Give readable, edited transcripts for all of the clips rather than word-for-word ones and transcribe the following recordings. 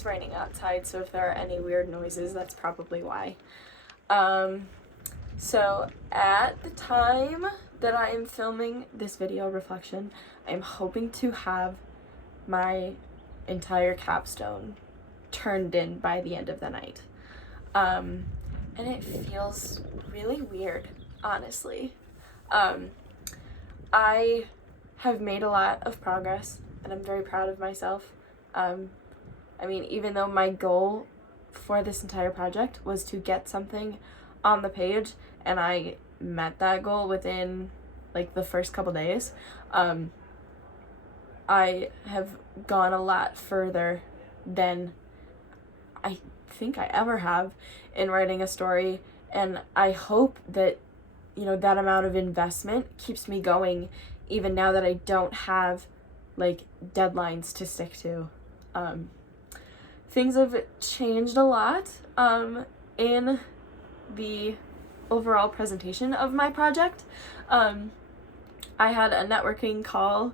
it's raining outside, so if there are any weird noises, that's probably why. So at the time that I am filming this video reflection, I'm hoping to have my entire capstone turned in by the end of the night. And it feels really weird, honestly. I have made a lot of progress, and I'm very proud of myself. I mean, even though my goal for this entire project was to get something on the page, and I met that goal within like the first couple days, I have gone a lot further than I think I ever have in writing a story, and I hope that, you know, that amount of investment keeps me going even now that I don't have like deadlines to stick to. Things have changed a lot in the overall presentation of my project. I had a networking call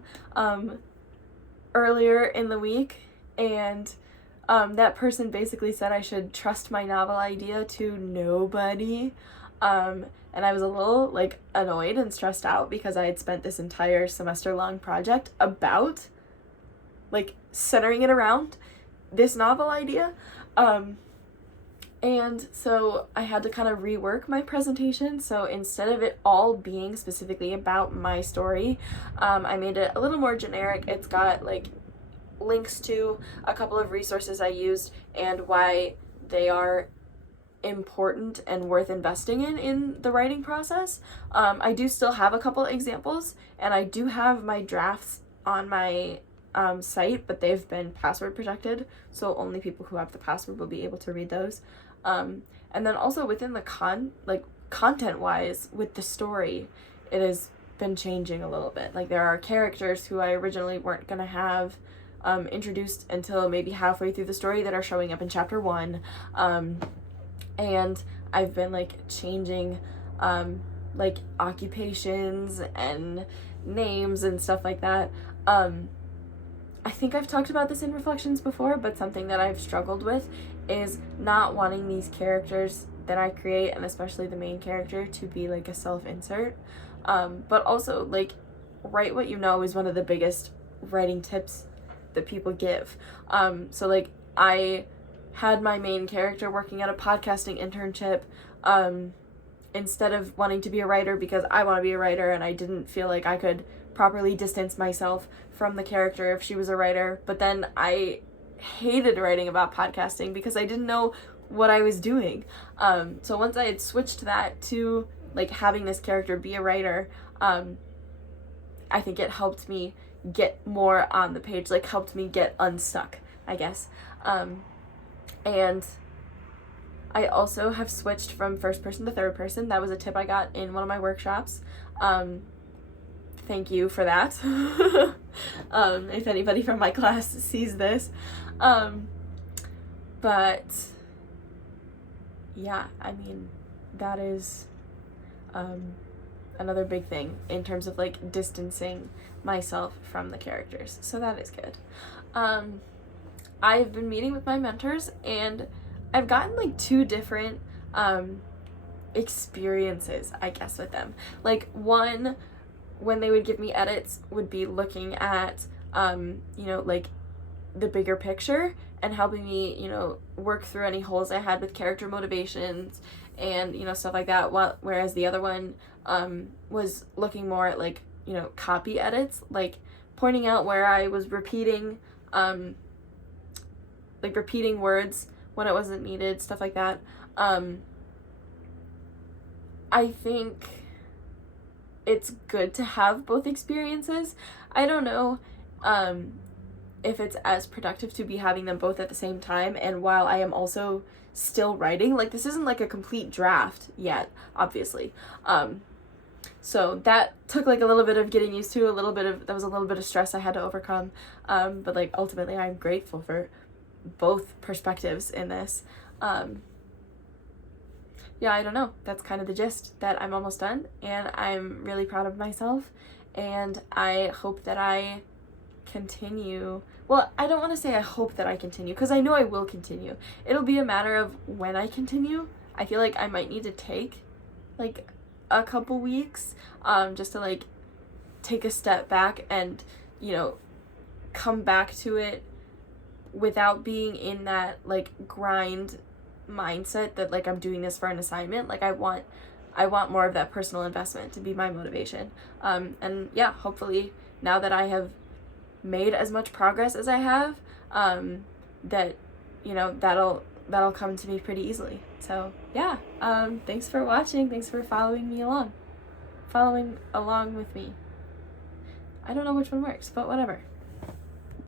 earlier in the week, and that person basically said I should trust my novel idea to nobody. And I was a little like annoyed and stressed out because I had spent this entire semester-long project about like centering it around this novel idea. And so I had to kind of rework my presentation. So instead of it all being specifically about my story, I made it a little more generic. It's got like links to a couple of resources I used and why they are important and worth investing in the writing process. I do still have a couple examples, and I do have my drafts on my site, but they've been password protected, so only people who have the password will be able to read those. And then also within the content wise with the story, it has been changing a little bit. Like there are characters who I originally weren't gonna have introduced until maybe halfway through the story that are showing up in chapter 1. And I've been like changing like occupations and names and stuff like that. I think I've talked about this in reflections before, but something that I've struggled with is not wanting these characters that I create, and especially the main character, to be like a self-insert. But also like write what you know is one of the biggest writing tips that people give. So like I had my main character working at a podcasting internship instead of wanting to be a writer because I want to be a writer, and I didn't feel like I could properly distance myself from the character if she was a writer. But then I hated writing about podcasting because I didn't know what I was doing. So once I had switched that to like having this character be a writer, I think it helped me get more on the page, like helped me get unstuck, I guess. And I also have switched from first person to third person. That was a tip I got in one of my workshops. Thank you for that. If anybody from my class sees this. But yeah, I mean, that is another big thing in terms of like distancing myself from the characters. So that is good. I've been meeting with my mentors, and I've gotten like 2 different experiences, I guess, with them. Like one, when they would give me edits, would be looking at you know, like the bigger picture and helping me, you know, work through any holes I had with character motivations and, you know, stuff like that. Whereas the other one was looking more at like, you know, copy edits, like pointing out where I was repeating words when it wasn't needed, stuff like that. I think it's good to have both experiences. I don't know if it's as productive to be having them both at the same time, and while I am also still writing, like this isn't like a complete draft yet, obviously. So that took like a little bit of getting used to, that was a little bit of stress I had to overcome. But like ultimately I'm grateful for both perspectives in this. Yeah, I don't know. That's kind of the gist, that I'm almost done, and I'm really proud of myself, and I hope that I continue. Well, I don't want to say I hope that I continue, because I know I will continue. It'll be a matter of when I continue. I feel like I might need to take like a couple weeks just to like take a step back and, you know, come back to it without being in that like grind mindset that like I'm doing this for an assignment. Like I want more of that personal investment to be my motivation. And yeah, hopefully now that I have made as much progress as I have, that, you know, that'll come to me pretty easily. So yeah, thanks for watching. Thanks for following along with me. I don't know which one works, but whatever.